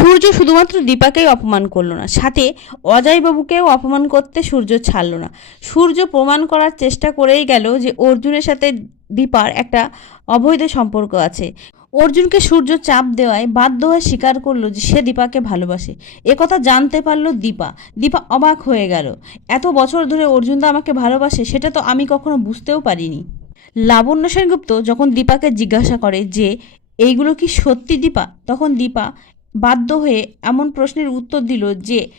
সূর্য শুধুমাত্র দীপাকেই অপমান করল না, সাথে অজয়বাবুকেও অপমান করতে সূর্য ছাড়লো না। সূর্য প্রমাণ করার চেষ্টা করেই গেল যে অর্জুনের সাথে দীপার একটা অবৈধ সম্পর্ক আছে। অর্জুনকে সূর্য চাপ দেওয়ায় বাধ্য হয়ে স্বীকার করল যে সে দীপাকে ভালোবাসে। একথা জানতে পারল দীপা। দীপা অবাক হয়ে গেল। এত বছর ধরে অর্জুন দা আমাকে ভালোবাসে, সেটা তো আমি কখনো বুঝতেও পারিনি। লাবণ্য সেনগুপ্ত যখন দীপাকে জিজ্ঞাসা করে যে, এইগুলো কি সত্যি দীপা? তখন দীপা বাধ্য হয়ে এমন প্রশ্নের উত্তর দিল যে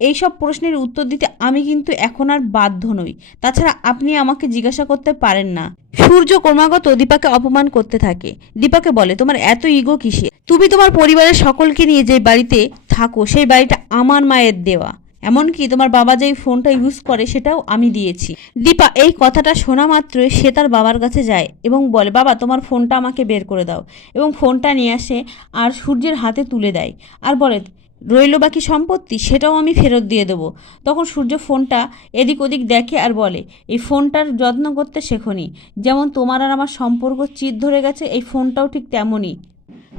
এই সব প্রশ্নের উত্তর দিতে আমি কিন্তু এখন আর বাধ্য নই। তাছাড়া আপনি আমাকে জিজ্ঞাসা করতে পারেন না। সূর্য ক্রমাগত দীপাকে অপমান করতে থাকে। দীপাকে বলে, তোমার এত ইগো কিসে? তুমি তোমার পরিবারের সকলকে নিয়ে যে বাড়িতে থাকো, সেই বাড়িটা আমার মায়ের দেওয়া। এমনকি তোমার বাবা যেই ফোনটা ইউজ করে সেটাও আমি দিয়েছি। দীপা, এই কথাটা শোনা মাত্রই সে তার বাবার কাছে যায় এবং বলে, বাবা, তোমার ফোনটা আমাকে বের করে দাও। এবং ফোনটা নিয়ে আসে আর সূর্যের হাতে তুলে দেয়। আর বলে, রইল বাকি সম্পত্তি, সেটাও আমি ফেরত দিয়ে দেবো। তখন সূর্য ফোনটা এদিক ওদিক দেখে আর বলে, এই ফোনটার যত্ন করতে শেখনি। যেমন তোমার আর আমার সম্পর্ক চিত ধরে গেছে, এই ফোনটাও ঠিক তেমনই।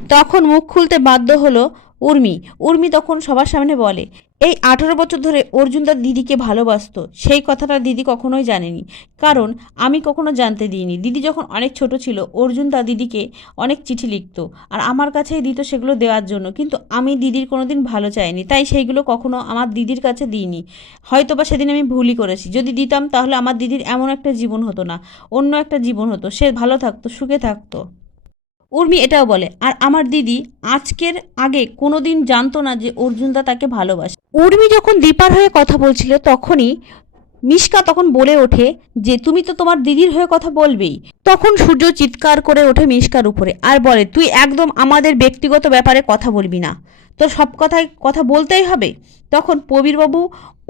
তখন মুখ খুলতে বাধ্য হলো উর্মি উর্মি তখন সবার সামনে বলে, এই আঠারো বছর ধরে অর্জুন তার দিদিকে ভালোবাসত। সেই কথাটা দিদি কখনোই জানেনি। কারণ আমি কখনো জানতে দিইনি। দিদি যখন অনেক ছোট ছিল, অর্জুন তার দিদিকে অনেক চিঠি লিখতো। আর আমার কাছেই দিত সেগুলো দেওয়ার জন্য। কিন্তু আমি দিদির কোনো দিন ভালো চাইনি। তাই সেইগুলো কখনো আমার দিদির কাছে দিইনি। হয়তো বা সেদিন আমি ভুলই করেছি। যদি দিতাম, তাহলে আমার দিদির এমন একটা জীবন হতো না। অন্য একটা জীবন হতো। সে ভালো থাকতো, সুখে থাকতো। উর্মি এটাও বলে, আর আমার দিদি আজকের আগে কোনোদিন জানতো না যে অর্জুনদা তাকে ভালোবাসে। উর্মি যখন দীপার হয়ে কথা বলছিল, তখনই মিশকা তখন বলে ওঠে যে, তুমি তো তোমার দিদির হয়ে কথা বলবেই। তখন সূর্য চিৎকার করে ওঠে মিশকার উপরে, আর বলে, তুই একদম আমাদের ব্যক্তিগত ব্যাপারে কথা বলবি না। তোর সব কথায় কথা বলতেই হবে? তখন প্রবীরবাবু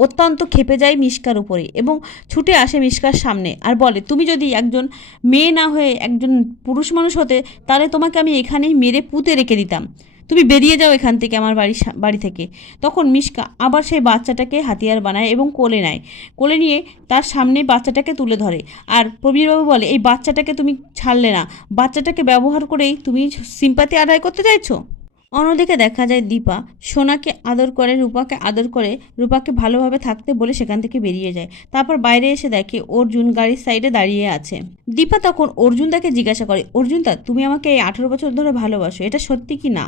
অত্যন্ত ক্ষেপে যায় মিশকার উপরে এবং ছুটে আসে মিশকার সামনে আর বলে, তুমি যদি একজন মেয়ে না হয়ে একজন পুরুষ মানুষ হতে, তাহলে তোমাকে আমি এখানেই মেরে পুঁতে রেখে দিতাম। তুমি বেরিয়ে যাও এখান থেকে আমার বাড়ি বাড়ি থেকে। তখন মিশকা আবার সেই বাচ্চাটাকে হাতিয়ার বানায় এবং কোলে নেয়। কোলে নিয়ে তার সামনে বাচ্চাটাকে তুলে ধরে আর প্রবীরবাবু বলে, এই বাচ্চাটাকে তুমি ছাড়লে না। বাচ্চাটাকে ব্যবহার করেই তুমি সিম্পাতি আদায় করতে চাইছো? অন্যদিকে দেখা যায় দীপা সোনাকে আদর করে, রূপাকে আদর করে, রূপাকে ভালোভাবে থাকতে বলে সেখান থেকে বেরিয়ে যায়। তারপর বাইরে এসে দেখে অর্জুন গাড়ির সাইডে দাঁড়িয়ে আছে। দীপা তখন অর্জুনদাকে জিজ্ঞাসা করে, অর্জুন দা, তুমি আমাকে এই আঠেরো বছর ধরে ভালোবাসো, এটা সত্যি কি না?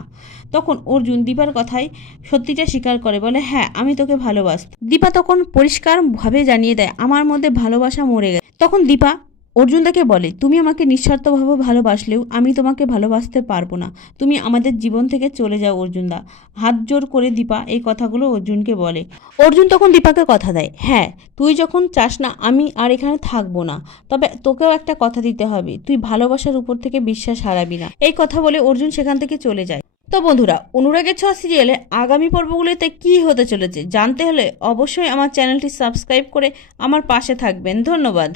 তখন অর্জুন দীপার কথায় সত্যিটা স্বীকার করে, বলে হ্যাঁ আমি তোকে ভালোবাসি। দীপা তখন পরিষ্কারভাবে জানিয়ে দেয়, আমার মধ্যে ভালোবাসা মরে গেছে। তখন দীপা অর্জুনদাকে বলে, তুমি আমাকে নিঃস্বার্থভাবে ভালোবাসলেও আমি তোমাকে ভালোবাসতে পারব না। তুমি আমাদের জীবন থেকে চলে যাও, অর্জুনদা। হাত জোর করে দীপা এই কথাগুলো অর্জুনকে বলে। অর্জুন তখন দীপাকে কথা দেয় হ্যাঁ তুই যখন চাস না, আমি আর এখানে থাকব না। তবে তোকেও একটা কথা দিতে হবে, তুই ভালোবাসার উপর থেকে বিশ্বাস হারাবি না। এই কথা বলে অর্জুন সেখান থেকে চলে যায়। তো বন্ধুরা, অনুরাগের ছোঁয়া সিরিয়ালে আগামী পর্বগুলোতে কি হতে চলেছে জানতে হলে অবশ্যই আমার চ্যানেলটি সাবস্ক্রাইব করে আমার পাশে থাকবেন। ধন্যবাদ।